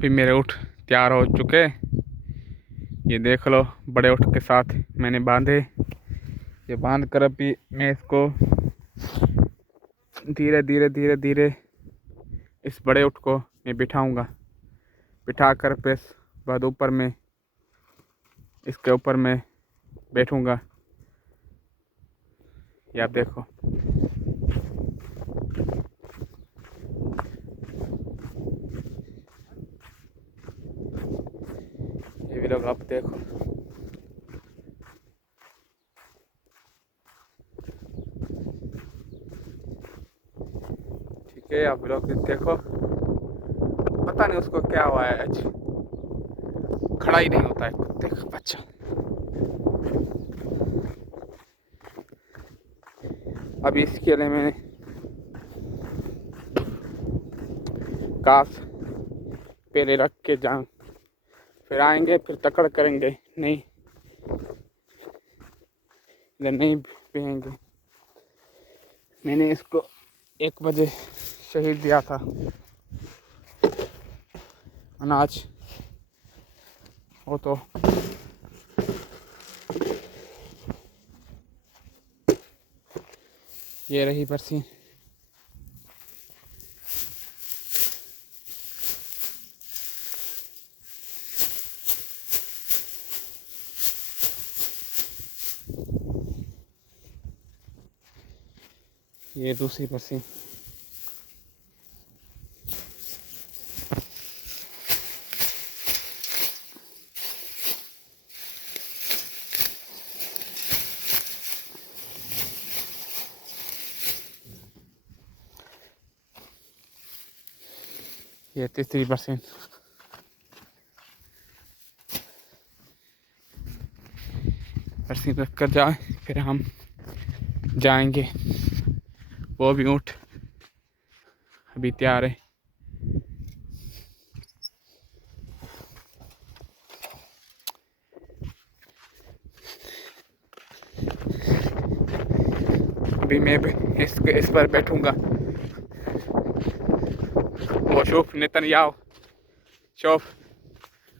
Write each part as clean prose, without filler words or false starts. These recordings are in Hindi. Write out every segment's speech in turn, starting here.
अभी मेरे ऊँट तैयार हो चुके। ये देख लो, बड़े ऊँट के साथ मैंने बांधे। ये बांध कर अभी मैं इसको धीरे धीरे धीरे धीरे इस बड़े ऊँट को मैं बिठाऊंगा। बिठा कर फिर बाद ऊपर में इसके ऊपर मैं बैठूंगा। ये आप देखो, ये भी लोग आप देखो। ठीक है, आप लोग देखो। पता नहीं उसको क्या हुआ है, आज खड़ा ही नहीं होता है कुत्ते का बच्चा। अभी इसके लिए मैंने घास पहले रख के जाऊं, फिर आएंगे, फिर तकड़ करेंगे। नहीं नहीं पिएंगे। मैंने इसको 1 बजे शहीद दिया था अनाज। वो तो ये रही बरसी। ये दूसरी बरसी। ये तीसरी बरसी। बरसी रख कर जाए, फिर हम जाएंगे। वो भी ऊँट अभी तैयार है। अभी मैं इस पर बैठूंगा। वो शोफ नेतन्याहू, शोफ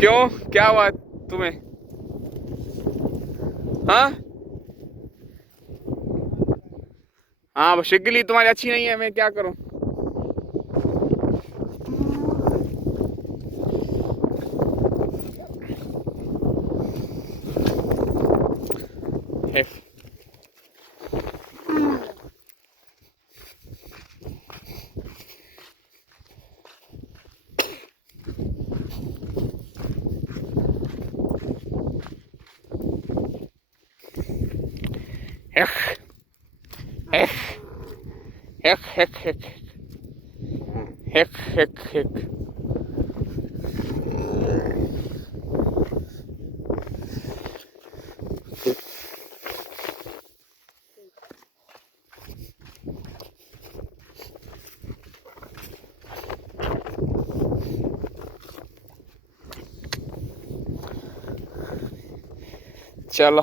क्यों, क्या हुआ तुम्हें? हाँ हाँ, शिगली तुम्हारी अच्छी नहीं है, मैं क्या करूं? हेक हेक हेक हेक हेक हेक हेक हेक। चलो,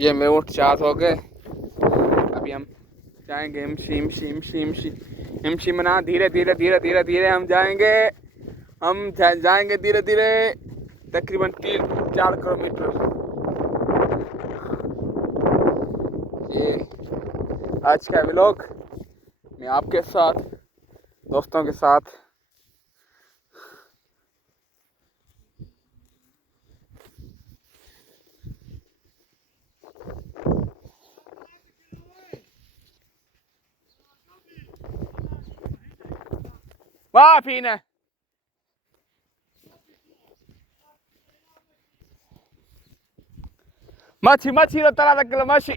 ये मेरे ऊँट 4 हो गए। अभी हम जाएंगे हिमशी मना। धीरे धीरे धीरे धीरे धीरे हम जाएंगे। जाएंगे धीरे धीरे, तकरीबन 3-4 किलोमीटर। ये आज का व्लॉग मैं आपके साथ, दोस्तों के साथ वहाँ पीना मच्छी तो तला तक मच्छी।